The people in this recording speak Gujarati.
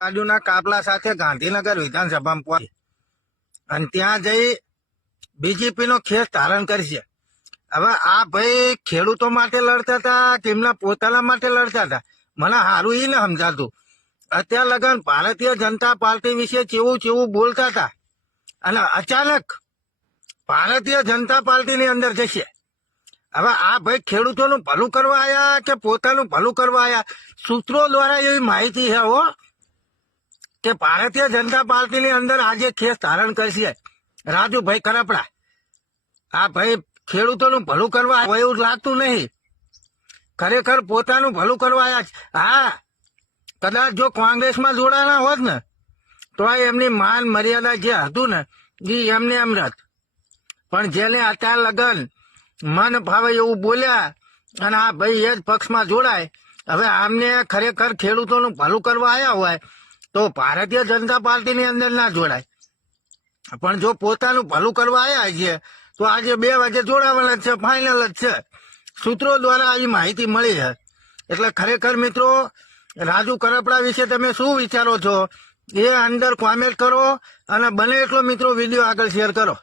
બાજુના કાપલા સાથે ગાંધીનગર વિધાનસભામાં પહોંચી અને ત્યાં જઈ બીજેપી નો ખેસ ધારણ કરશે. હવે આ ભાઈ ખેડૂતો માટે લડતા હતા, તેમના પોતાના માટે લડતા હતા. મને સારું એ ને સમજાતું. અત્યાર લગન ભારતીય જનતા પાર્ટી વિશે કેવું કેવું બોલતા હતા અને અચાનક ભારતીય જનતા પાર્ટીની અંદર જશે. હવે આ ભાઈ ખેડૂતોનું ભલું કરવા આવ્યા કે પોતાનું ભલું કરવા આવ્યા? સૂત્રો દ્વારા એવી માહિતી છે હો કે ભારતીય જનતા પાર્ટીની અંદર આજે ખેસ ધારણ કરશે રાજુભાઈ કરપડા. આ ભાઈ ખેડૂતોનું ભલું કરવા આવ્યા એવું લાગતું નહીં. ખરેખર પોતાનું ભલું કરવા આવ્યા છે. હા, કદાચ જો કોંગ્રેસમાં જોડાના હોત ને તો એમની માન મર્યાદા જે હતું ને એ એમને એમ રત. પણ જેને અત્યાર લગન મન ભાવે એવું બોલ્યા અને આ ભાઈ એ જ પક્ષમાં જોડાય. હવે આમને ખરેખર ખેડૂતોનું ભલું કરવા આવ્યા હોય તો ભારતીય જનતા પાર્ટીની અંદર ના જોડાય. પણ જો પોતાનું ભલું કરવા આવ્યા છે તો આજે 2 વાગે જોડાવાના જ છે, ફાઇનલ જ છે. સૂત્રો દ્વારા આવી માહિતી મળી છે. એટલે ખરેખર મિત્રો, રાજુ કરપડા વિશે તમે શું વિચારો છો એ અંદર કોમેન્ટ કરો અને બને એટલો મિત્રો વિડીયો આગળ શેર કરો.